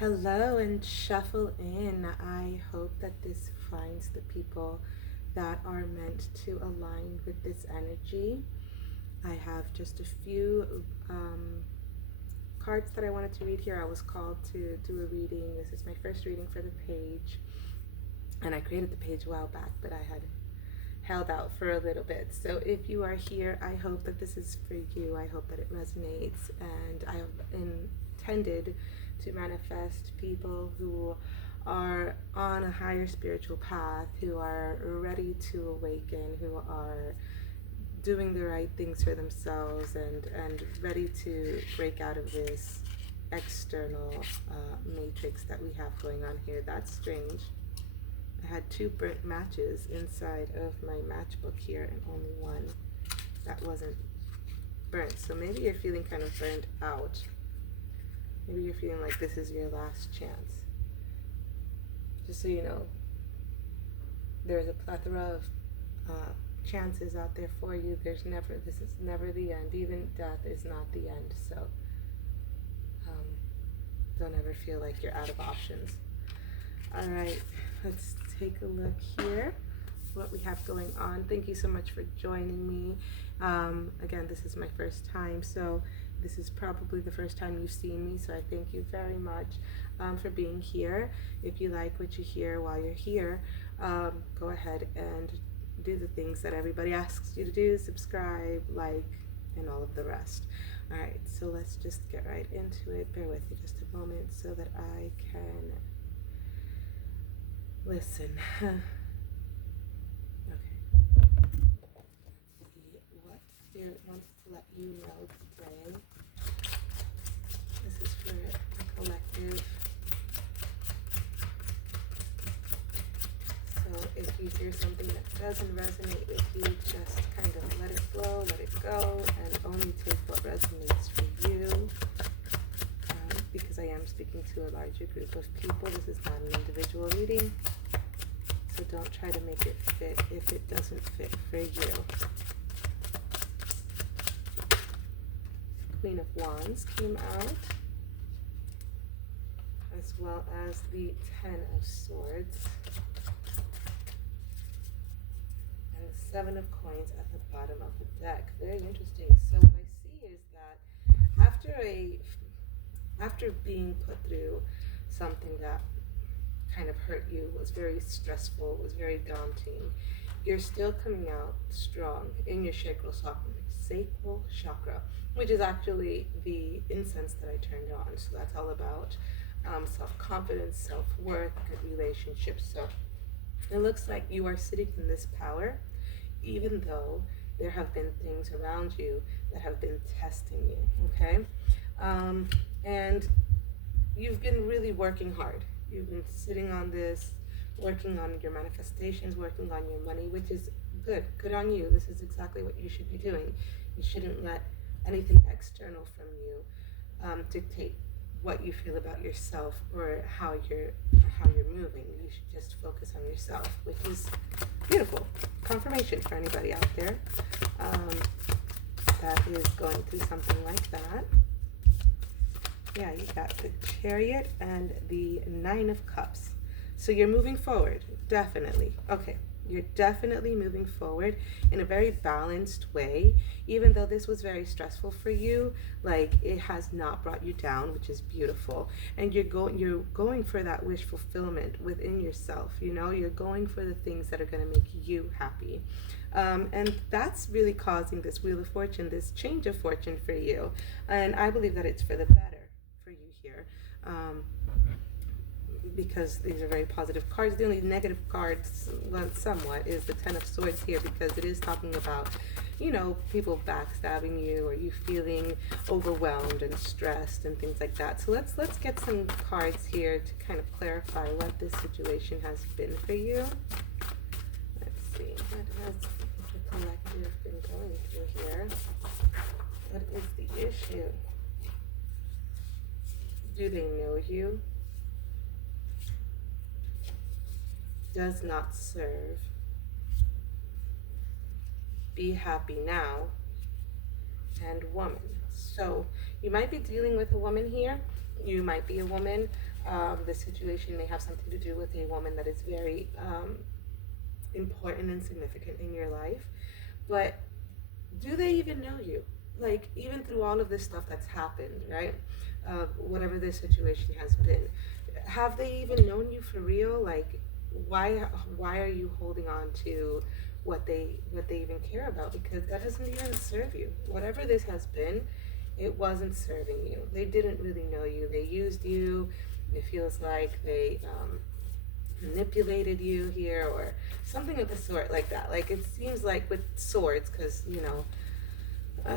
Hello and shuffle in. I hope that this finds the people that are meant to align with this energy. I have just a few cards that I wanted to read here. I was called to do a reading. This is my first reading for the page. And I created the page a while back, but I had held out for a little bit. So if you are here, I hope that this is for you. I hope that it resonates. And I have intended to manifest people who are on a higher spiritual path, who are ready to awaken, who are doing the right things for themselves and ready to break out of this external matrix that we have going on here. That's strange. I had 2 burnt matches inside of my matchbook here and only one that wasn't burnt. So maybe you're feeling kind of burnt out. Maybe you're feeling like this is your last chance. Just so you know, there's a plethora of chances out there for you. This is never the end. Even death is not the end. So don't ever feel like you're out of options. All right, let's take a look here, what we have going on. Thank you so much for joining me. Again, this is my first time, so this is probably the first time you've seen me, so I thank you very much for being here. If you like what you hear while you're here, go ahead and do the things that everybody asks you to do: subscribe, like, and all of the rest. All right, so let's just get right into it. Bear with me just a moment so that I can listen. Okay. Let's see what Spirit wants to let you know today. This is for the collective. So if you hear something that doesn't resonate with you, just kind of let it flow, let it go, and only take what resonates for you. Because I am speaking to a larger group of people. This is not an individual reading, so don't try to make it fit if it doesn't fit for you. Queen of Wands came out, as well as the 10 of Swords, and the 7 of Coins at the bottom of the deck. Very interesting. So what I see is that after being put through something that kind of hurt you, was very stressful, was very daunting, you're still coming out strong in your sacral chakra, which is actually the incense that I turned on. So that's all about self-confidence, self-worth, good relationships. So it looks like you are sitting in this power, even though there have been things around you that have been testing you, okay? And you've been really working hard. You've been sitting on this, working on your manifestations, working on your money, which is good. Good on you. This is exactly what you should be doing. You shouldn't let anything external from you dictate what you feel about yourself or how you're moving. You should just focus on yourself, which is beautiful. Confirmation for anybody out there that is going through something like that. Yeah, you got the Chariot and the 9 of Cups. So you're moving forward, definitely. Okay, you're definitely moving forward in a very balanced way. Even though this was very stressful for you, like, it has not brought you down, which is beautiful. And you're going for that wish fulfillment within yourself. You know, you're going for the things that are going to make you happy. And that's really causing this Wheel of Fortune, this change of fortune for you. And I believe that it's for the better for you here. Because these are very positive cards. The only negative cards, well, somewhat, is the 10 of Swords here, because it is talking about, you know, people backstabbing you, or you feeling overwhelmed and stressed and things like that. So let's get some cards here to kind of clarify what this situation has been for you. Let's see, what has the collective been going through here? What is the issue? Do they know you? Does not serve. Be happy now. And woman. So you might be dealing with a woman here. You might be a woman. The situation may have something to do with a woman that is very important and significant in your life. But do they even know you? Like, even through all of this stuff that's happened, right? Whatever this situation has been, have they even known you for real? Like, why are you holding on to what they even care about? Because that doesn't even serve you. Whatever this has been, it wasn't serving you. They didn't really know you. They used you. It feels like they manipulated you here, or something of the sort like that. Like, it seems like with swords, because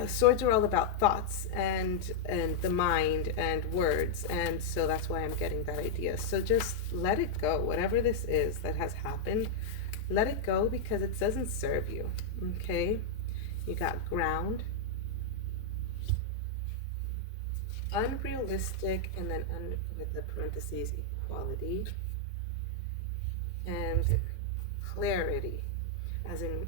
swords are all about thoughts and the mind and words, and so that's why I'm getting that idea. So just let it go. Whatever this is that has happened, let it go, because it doesn't serve you. Okay, you got ground, unrealistic, and then with the parentheses, equality, and clarity, as in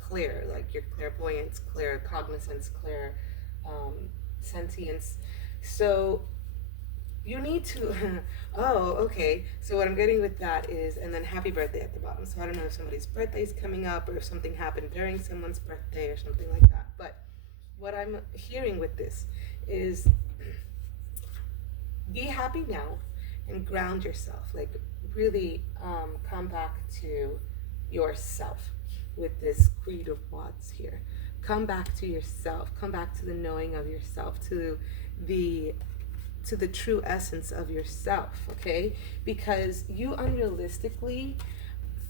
clear, like your clairvoyance, clear cognizance, clear sentience. So you need to oh, okay, so what I'm getting with that is, and then happy birthday at the bottom. So I don't know if somebody's birthday is coming up, or if something happened during someone's birthday or something like that. But what I'm hearing with this is, be happy now and ground yourself. Like, really come back to yourself with this Queen of Wands here. Come back to yourself. Come back to the knowing of yourself, to the true essence of yourself, okay? Because you unrealistically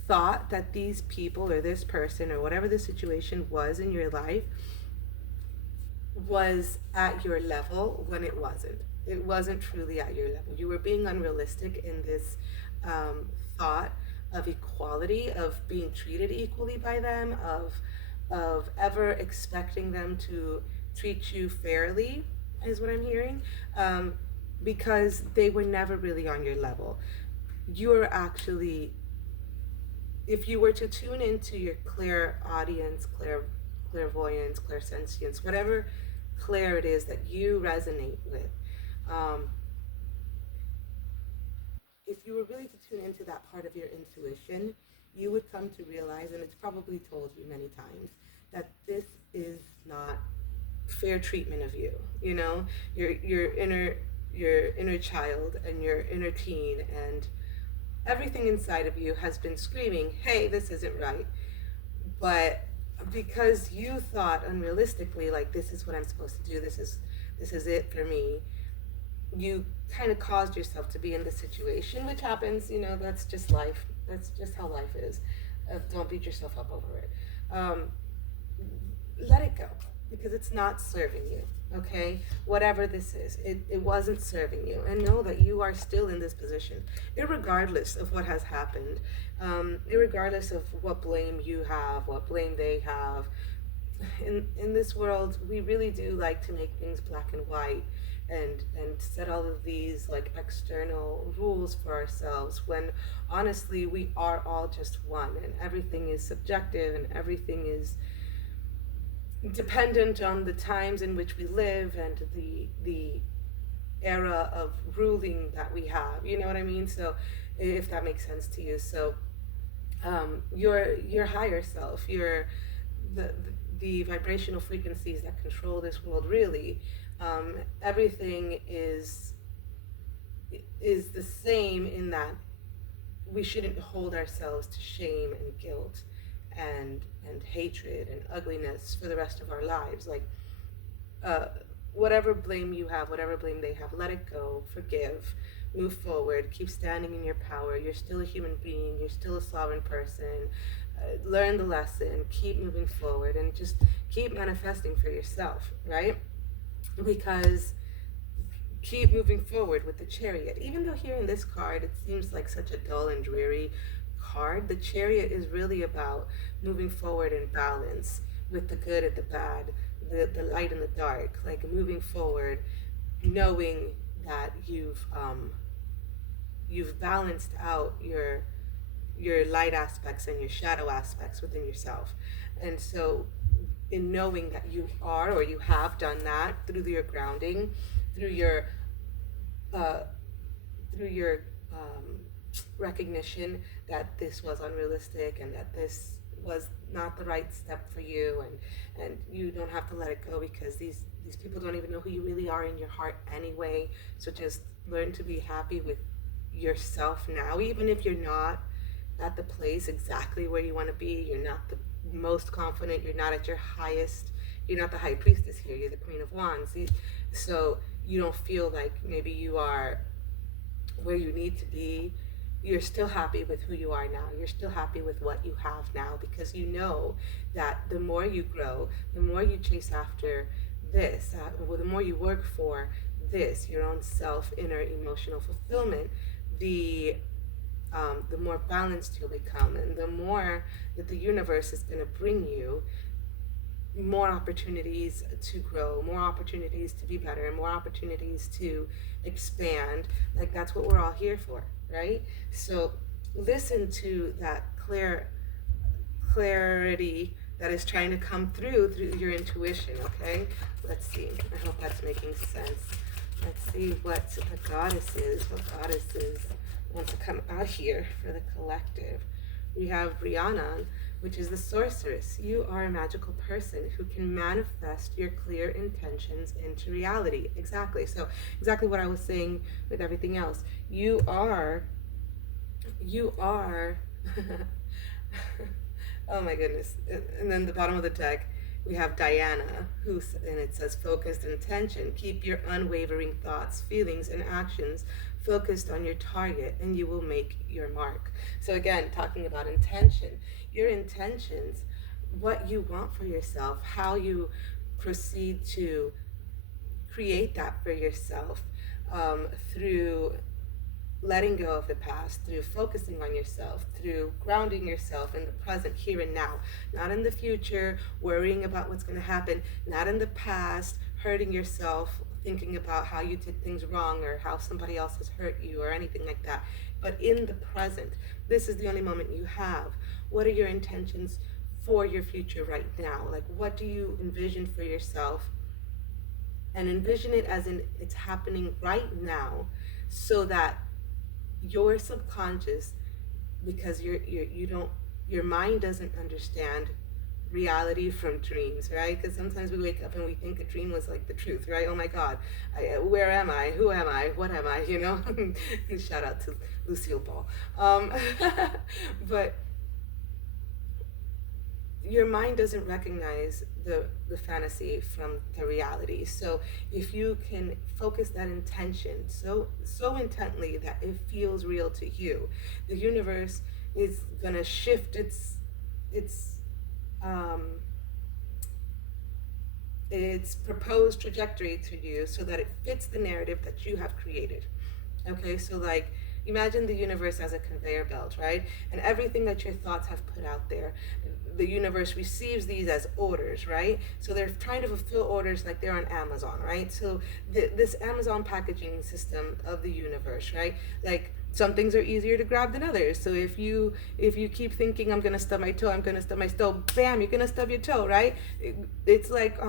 thought that these people, or this person, or whatever the situation was in your life, was at your level, when it wasn't. It wasn't truly at your level. You were being unrealistic in this thought of equality, of being treated equally by them, of ever expecting them to treat you fairly, is what I'm hearing, because they were never really on your level. You're actually, if you were to tune into your clear audience, clairvoyance, clairsentience, whatever clear it is that you resonate with, if you were really to tune into that part of your intuition, you would come to realize, and it's probably told you many times, that this is not fair treatment of you. You know, your inner child and your inner teen and everything inside of you has been screaming, "Hey, this isn't right." But because you thought unrealistically, like, this is what I'm supposed to do, this is it for me, you kind of caused yourself to be in this situation, which happens. That's just life. That's just how life is. Don't beat yourself up over it. Let it go, because it's not serving you. Okay, whatever this is, it wasn't serving you, and know that you are still in this position, irregardless of what has happened, irregardless of what blame you have, what blame they have. In this world, we really do like to make things black and white, and set all of these, like, external rules for ourselves, when honestly we are all just one, and everything is subjective, and everything is dependent on the times in which we live, and the era of ruling that we have. You know what I mean? So, if that makes sense to you. So, your higher self, the vibrational frequencies that control this world, really, everything is the same, in that we shouldn't hold ourselves to shame and guilt and hatred and ugliness for the rest of our lives. Like, whatever blame you have, whatever blame they have, let it go, forgive, move forward, keep standing in your power. You're still a human being, you're still a sovereign person. Learn the lesson, keep moving forward, and just keep manifesting for yourself, right? Because keep moving forward with the Chariot. Even though here in this card it seems like such a dull and dreary card, the Chariot is really about moving forward in balance with the good and the bad, the light and the dark, like moving forward, knowing that you've balanced out your light aspects and your shadow aspects within yourself. And so in knowing that you are, or you have done that through your grounding, through your uh, through your recognition that this was unrealistic and that this was not the right step for you, and you don't have to let it go, because these people don't even know who you really are in your heart anyway. So just learn to be happy with yourself now, even if you're not at the place exactly where you want to be. You're not the most confident, you're not at your highest, you're not the high priestess here, you're the queen of wands. So you don't feel like maybe you are where you need to be. You're still happy with who you are now. You're still happy with what you have now, because you know that the more you grow, the more you chase after this, the more you work for this, your own self, inner emotional fulfillment, the more balanced you'll become, and the more that the universe is going to bring you more opportunities to grow, more opportunities to be better, more opportunities to expand. Like, that's what we're all here for, right? So listen to that clarity that is trying to come through your intuition. Okay, let's see, I hope that's making sense. Let's see what the goddesses want to come out here for the collective. We have Rhiannon, which is the sorceress. You are a magical person who can manifest your clear intentions into reality. Exactly. So exactly what I was saying with everything else. You are oh my goodness. And then the bottom of the deck, we have Diana, and it says focused intention. Keep your unwavering thoughts, feelings, and actions focused on your target, and you will make your mark. So again, talking about intention, your intentions, what you want for yourself, how you proceed to create that for yourself, through letting go of the past, through focusing on yourself, through grounding yourself in the present, here and now, not in the future, worrying about what's going to happen, not in the past, hurting yourself, thinking about how you did things wrong or how somebody else has hurt you or anything like that, but in the present. This is the only moment you have. What are your intentions for your future right now? Like, what do you envision for yourself? And envision it as in it's happening right now, so that your subconscious, because your mind doesn't understand reality from dreams, right? Because sometimes we wake up and we think a dream was like the truth, right? Oh my God, where am I? Who am I? What am I? You know? Shout out to Lucille Ball. But your mind doesn't recognize the fantasy from the reality. So if you can focus that intention so intently that it feels real to you, the universe is gonna shift its proposed trajectory to you so that it fits the narrative that you have created. Okay, so like, imagine the universe as a conveyor belt, right? And everything that your thoughts have put out there, the universe receives these as orders, right? So they're trying to fulfill orders like they're on Amazon, right? So this Amazon packaging system of the universe, right? Like, some things are easier to grab than others. So if you keep thinking, I'm gonna stub my toe, bam, you're gonna stub your toe, right? It's like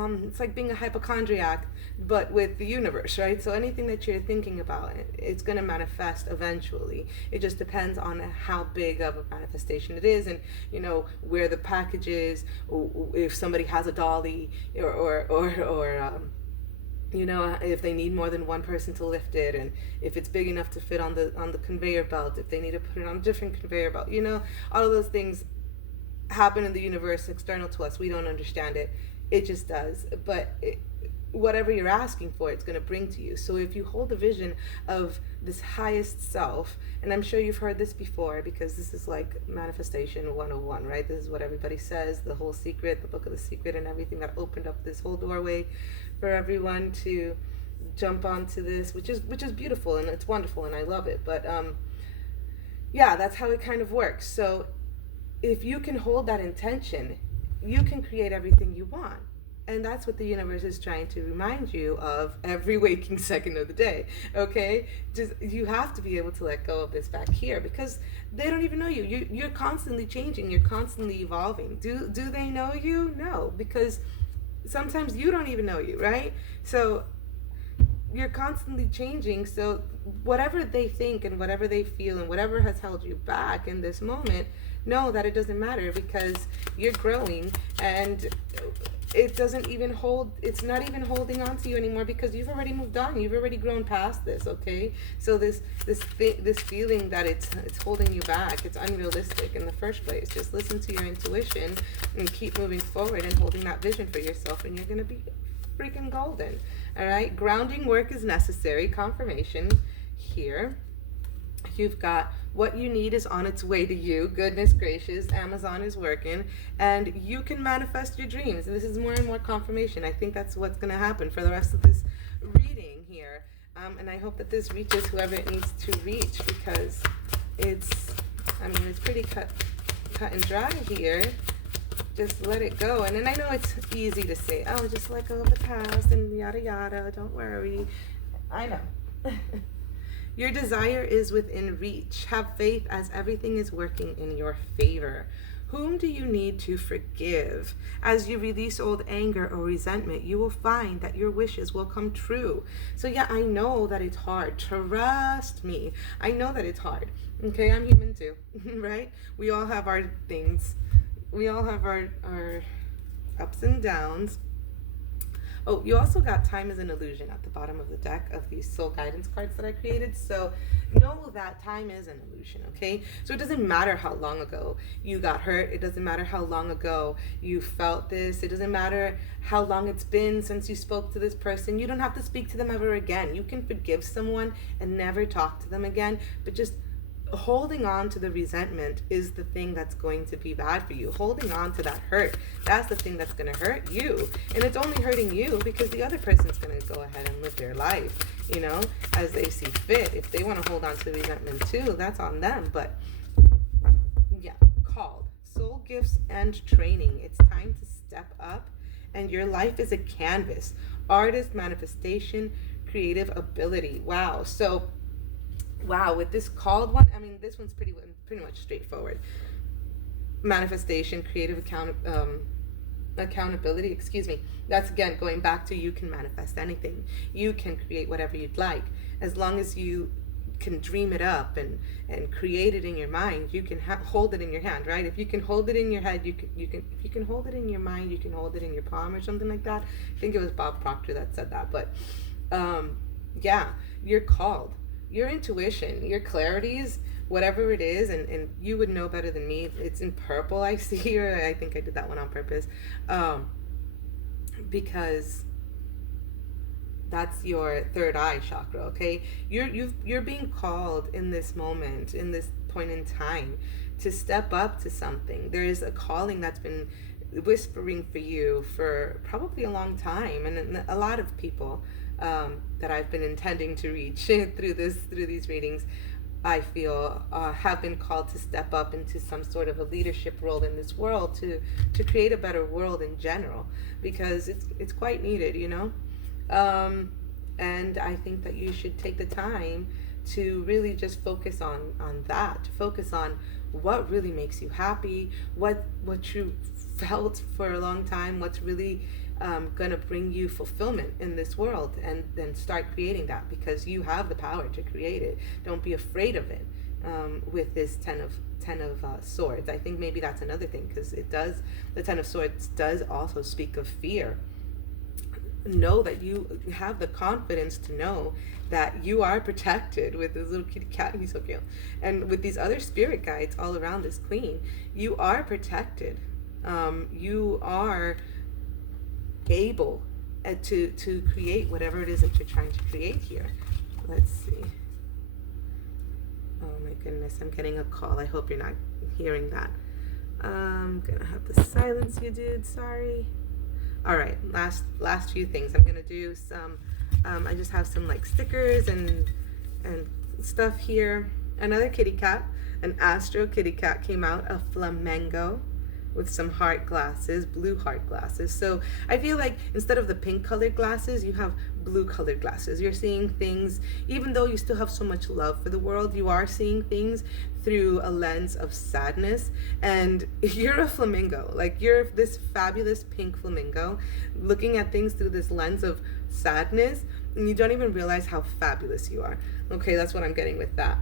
being a hypochondriac, but with the universe, right? So anything that you're thinking about, it's gonna manifest eventually. It just depends on how big of a manifestation it is, and where the package is, or if somebody has a dolly, or if they need more than one person to lift it, and if it's big enough to fit on the conveyor belt, if they need to put it on a different conveyor belt, all of those things happen in the universe external to us. We don't understand it. It just does. But whatever you're asking for, it's going to bring to you. So if you hold the vision of this highest self, and I'm sure you've heard this before, because this is like manifestation 101, right? This is what everybody says, the whole secret, the book of the secret, and everything that opened up this whole doorway for everyone to jump onto this, which is beautiful, and it's wonderful, and I love it. But yeah, that's how it kind of works. So if you can hold that intention, you can create everything you want. And that's what the universe is trying to remind you of every waking second of the day. Okay, just you have to be able to let go of this back here, because they don't even know you. You're constantly changing. You're constantly evolving. Do they know you? No, because sometimes you don't even know you, right? So you're constantly changing. So whatever they think and whatever they feel and whatever has held you back in this moment, know that it doesn't matter, because you're growing, and it doesn't even hold, it's not even holding on to you anymore, because you've already moved on. You've already grown past this. Okay, so this feeling that it's holding you back, it's unrealistic in the first place. Just listen to your intuition and keep moving forward and holding that vision for yourself, and you're gonna be freaking golden. All right, grounding work is necessary. Confirmation here. You've got what you need is on its way to you. Goodness gracious, Amazon is working, and you can manifest your dreams. This is more and more confirmation. I think that's what's going to happen for the rest of this reading here. And I hope that this reaches whoever it needs to reach, because it's pretty cut and dry here. Just let it go. And then I know it's easy to say, oh, just let go of the past and yada yada, don't worry. I know. Your desire is within reach. Have faith, as everything is working in your favor. Whom do you need to forgive? As you release old anger or resentment, you will find that your wishes will come true. So yeah, I know that it's hard. Trust me. I know that it's hard. Okay, I'm human too, right? We all have our things. We all have our ups and downs. Oh, you also got time is an illusion at the bottom of the deck of these soul guidance cards that I created. So know that time is an illusion, okay? So it doesn't matter how long ago you got hurt. It doesn't matter how long ago you felt this. It doesn't matter how long it's been since you spoke to this person. You don't have to speak to them ever again. You can forgive someone and never talk to them again, but just holding on to the resentment is the thing that's going to be bad for you. Holding on to that hurt, that's the thing that's going to hurt you. And it's only hurting you because the other person's going to go ahead and live their life, you know, as they see fit. If they want to hold on to the resentment too, that's on them. But yeah, called soul gifts and training. It's time to step up, and your life is a canvas. Artist, manifestation, creative ability. Wow. So wow, with this called one, I mean, this one's pretty much straightforward. Manifestation, creative accountability, excuse me. That's, again, going back to you can manifest anything. You can create whatever you'd like. As long as you can dream it up and create it in your mind, you can hold it in your hand, right? If you can hold it in your head, you can. If you can hold it in your mind, you can hold it in your palm or something like that. I think it was Bob Proctor that said that. But yeah, you're called. Your intuition, your clarities, whatever it is, and you would know better than me. It's in purple, I see here. I think I did that one on purpose, because that's your third eye chakra. Okay, you're being called in this moment, in this point in time, to step up to something. There is a calling that's been whispering for you for probably a long time, and a lot of people that I've been intending to reach through these readings, I feel have been called to step up into some sort of a leadership role in this world to create a better world in general, because it's quite needed, you know. And I think that you should take the time to really just focus on that, to focus on what really makes you happy, what you felt for a long time, what's really gonna bring you fulfillment in this world, and then start creating that, because you have the power to create it. Don't be afraid of it. With this ten of swords, I think maybe that's another thing, because the 10 of swords does also speak of fear. Know that you have the confidence to know that you are protected with this little kitty cat. He's so cute. And with these other spirit guides all around this queen, you are protected. You are able to create whatever it is that you're trying to create here. Let's see. Oh my goodness, I'm getting a call. I hope you're not hearing that. I'm gonna have to silence you, dude. Sorry. All right, last few things. I'm gonna do some. I just have some like stickers and stuff here. Another kitty cat, an astro kitty cat came out, a flamingo. with some heart glasses, blue heart glasses. So I feel like instead of the pink colored glasses, you have blue colored glasses. You're seeing things, even though you still have so much love for the world, you are seeing things through a lens of sadness. And you're a flamingo. Like, you're this fabulous pink flamingo looking at things through this lens of sadness, and you don't even realize how fabulous you are. Okay, that's what I'm getting with that.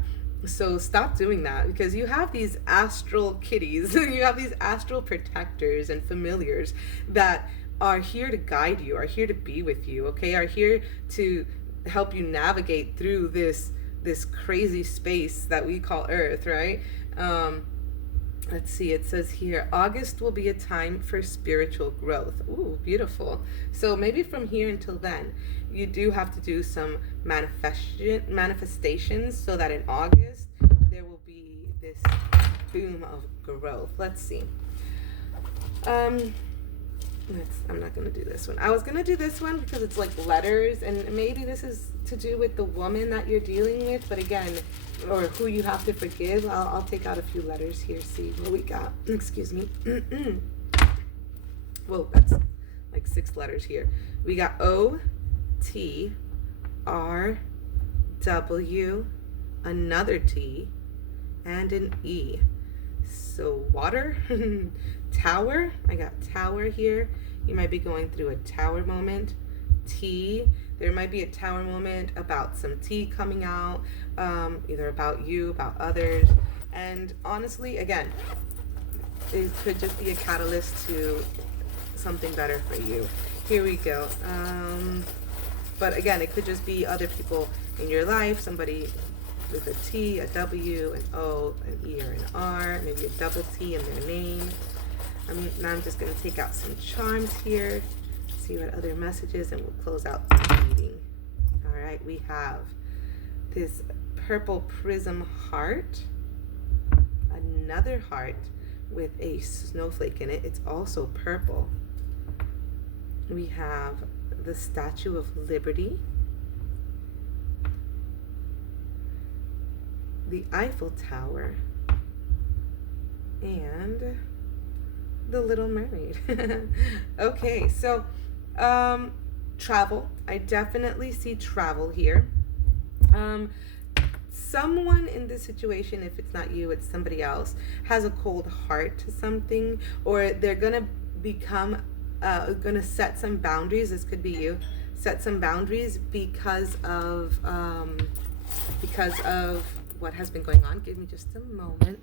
So stop doing that, because you have these astral kitties, you have these astral protectors and familiars that are here to guide you, are here to be with you, okay, are here to help you navigate through this crazy space that we call Earth, right? Let's see, it says here, August will be a time for spiritual growth. Ooh, beautiful. So maybe from here until then, you do have to do some manifestations so that in August, there will be this boom of growth. Let's see. I'm not going to do this one. I was going to do this one because it's like letters, and maybe this is to do with the woman that you're dealing with, but again, or who you have to forgive. I'll take out a few letters here, see what we got. Excuse me. Whoa, that's like 6 letters here. We got O, T, R, W, another T, and an E. So water, tower, I got tower here. You might be going through a tower moment. Tea, there might be a tower moment about some tea coming out, either about you, about others. And honestly, again, it could just be a catalyst to something better for you. Here we go. But again, it could just be other people in your life, somebody with a T, a W, an O, an E, or an R, maybe a double T in their name. Now I'm just going to take out some charms here, see what other messages, and we'll close out the reading. All right, we have this purple prism heart, another heart with a snowflake in it. It's also purple. We have the Statue of Liberty, the Eiffel Tower, and the Little Mermaid. Okay, so travel. I definitely see travel here. Someone in this situation, if it's not you, it's somebody else, has a cold heart to something, or they're gonna set some boundaries. This could be you. Set some boundaries because of what has been going on. Give me just a moment.